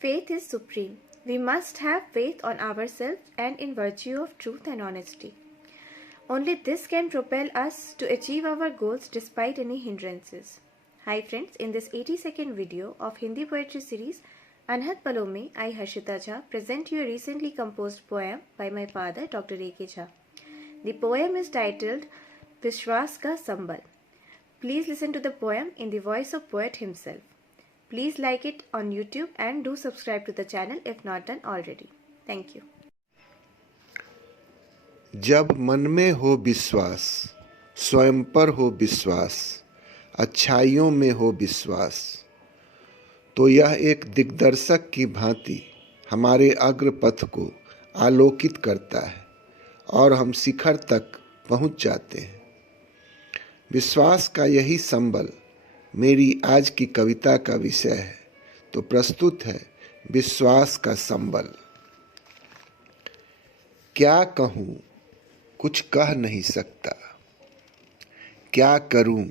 Faith is supreme. We must have faith on ourselves and in virtue of truth and honesty. Only this can propel us to achieve our goals despite any hindrances. Hi friends, in this 80-second video of Hindi poetry series Anhat Paloं mein, I Harshita Jha present you a recently composed poem by my father Dr. A.K. Jha. The poem is titled Vishwas Ka Sambal. Please listen to the poem in the voice of poet himself. Please like it on YouTube and do subscribe to the channel if not done already. Thank you. जब मन में हो विश्वास, स्वयं पर हो विश्वास, अच्छाइयों में हो विश्वास, तो यह एक दिग्दर्शक की भांति हमारे अग्रपथ को आलोकित करता है और हम शिखर तक पहुंच जाते हैं। विश्वास का यही संबल मेरी आज की कविता का विषय है, तो प्रस्तुत है विश्वास का संबल। क्या कहूँ, कुछ कह नहीं सकता, क्या करूँ,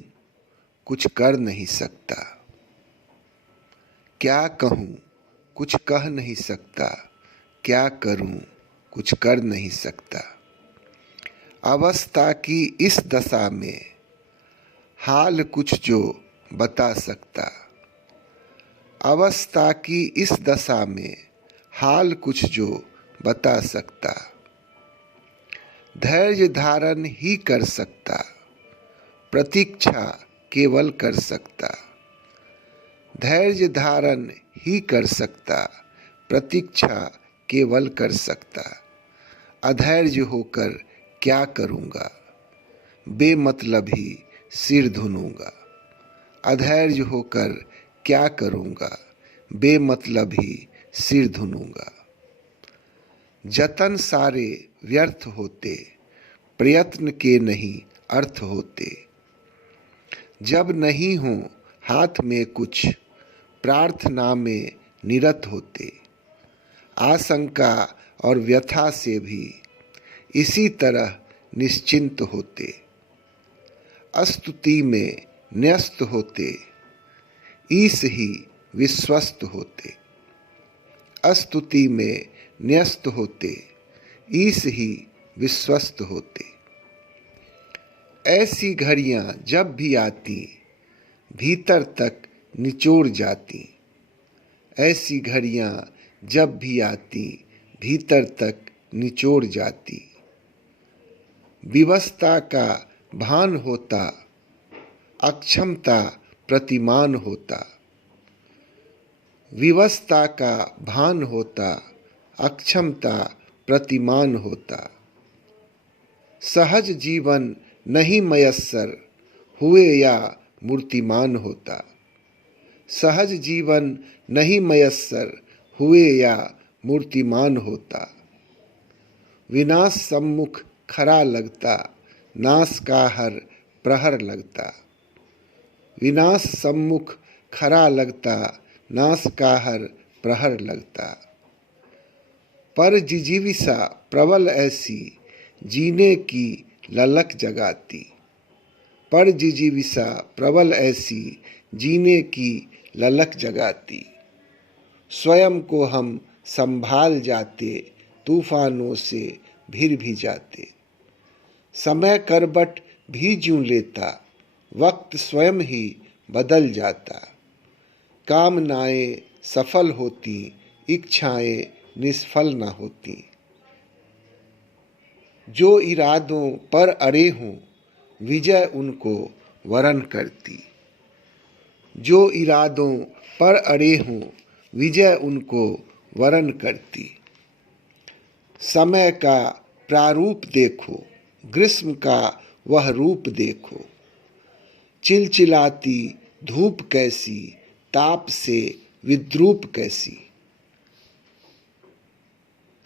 कुछ कर नहीं सकता, क्या कहूँ, कुछ कह नहीं सकता, क्या करूँ, कुछ कर नहीं सकता। अवस्था की इस दशा में हाल कुछ जो बता सकता, अवस्था की इस दशा में हाल कुछ जो बता सकता। धैर्य धारण ही कर सकता, प्रतीक्षा केवल कर सकता। धैर्य धारण ही कर सकता, प्रतीक्षा केवल कर सकता। अधैर्य होकर क्या करूँगा, बेमतलब ही सिर धुनूंगा। अधैर्य होकर क्या करूँगा, बेमतलब ही सिर धुनूंगा। जतन सारे व्यर्थ होते, प्रयत्न के नहीं अर्थ होते। जब नहीं हो हाथ में कुछ, प्रार्थना में निरत होते। आशंका और व्यथा से भी इसी तरह निश्चिंत होते। स्तुति में न्यस्त होते, ईश ही विश्वस्त होते। स्तुति में न्यस्त होते, ईश ही विश्वस्त होते। ऐसी घड़ियां जब भी आती, भीतर तक निचोड़ जाती। ऐसी घड़ियां जब भी आती, भीतर तक निचोड़ जाती। विवशता का भान होता, अक्षमता प्रतिमान होता। विवशता का भान होता, अक्षमता प्रतिमान होता। सहज जीवन नहीं मयस्सर हुए या मूर्तिमान होता। सहज जीवन नहीं मयस्सर हुए या मूर्तिमान होता। विनाश सम्मुख खरा लगता, नाश का हर प्रहर लगता। विनाश सम्मुख खरा लगता, नाश का हर प्रहर लगता। पर जिजीविषा प्रबल ऐसी, जीने की ललक जगाती। पर जिजीविषा प्रबल ऐसी, जीने की ललक जगाती। स्वयं को हम संभाल जाते, तूफानों से भिर भी जाते। समय करबट भी ज्यों लेता, वक्त स्वयं ही बदल जाता। कामनाएं सफल होती, इच्छाएं निष्फल न होती। जो इरादों पर अड़े हों, विजय उनको वरण करती। जो इरादों पर अड़े हों, विजय उनको वरण करती। समय का प्रारूप देखो, ग्रीष्म का वह रूप देखो। चिलचिलाती धूप कैसी, ताप से विद्रूप कैसी।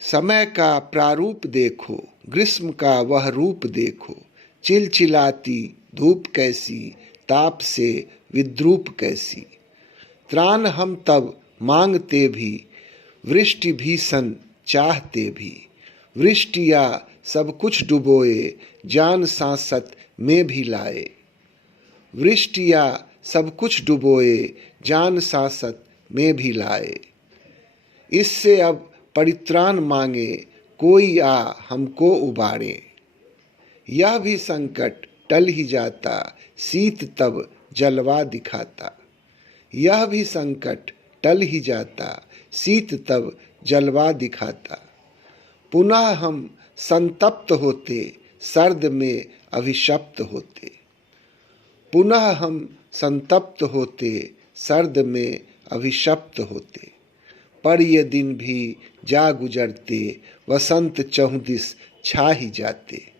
समय का प्रारूप देखो, ग्रीष्म का वह रूप देखो। चिलचिलाती धूप कैसी, ताप से विद्रूप कैसी। त्राण हम तब मांगते भी, वृष्टि भीषण चाहते भी। वृष्टिया सब कुछ डुबोए, जान सांसत में भी लाए। वृष्टिया सब कुछ डुबोए, जान सांसत में भी लाए। इससे अब परित्राण मांगे, कोई आ हमको उबारे। यह भी संकट टल ही जाता, शीत तब जलवा दिखाता। यह भी संकट टल ही जाता, शीत तब जलवा दिखाता। पुनः हम संतप्त होते, सर्द में अभिशप्त होते। पुनः हम संतप्त होते, सर्द में अभिशप्त होते। पर ये दिन भी जा गुजरते, वसंत चहुदिस छा ही जाते।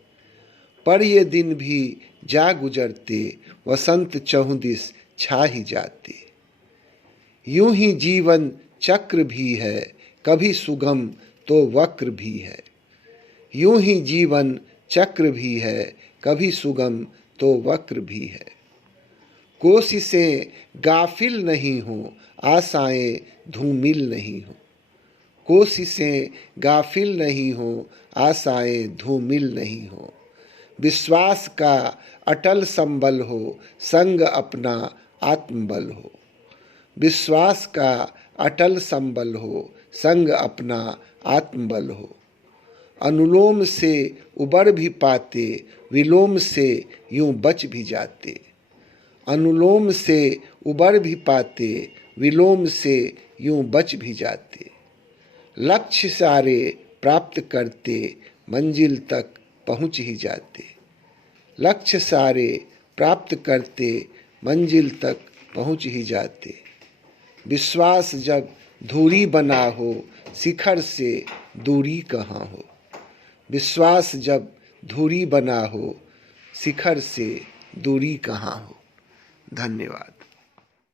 पर ये दिन भी जा गुजरते, वसंत चहुदिस छा ही जाते। यूं ही जीवन चक्र भी है, कभी सुगम तो वक्र भी है। यूं ही जीवन चक्र भी है, कभी सुगम तो वक्र भी है। कोशिशें गाफिल नहीं हो, आशाएं धूमिल नहीं हो। कोशिशें गाफिल नहीं हो, आशाएं धूमिल नहीं हो। विश्वास का अटल संबल हो, संग अपना आत्मबल हो। विश्वास का अटल संबल हो, संग अपना आत्मबल हो। अनुलोम से उबर भी पाते, विलोम से यूं बच भी जाते। अनुलोम से उबर भी पाते, विलोम से यूं बच भी जाते। लक्ष्य सारे प्राप्त करते, मंजिल तक पहुंच ही जाते। लक्ष्य सारे प्राप्त करते, मंजिल तक पहुंच ही जाते। विश्वास जब धूरी बना हो, शिखर से दूरी कहाँ हो। विश्वास जब धूरी बना हो, शिखर से दूरी कहाँ हो। धन्यवाद।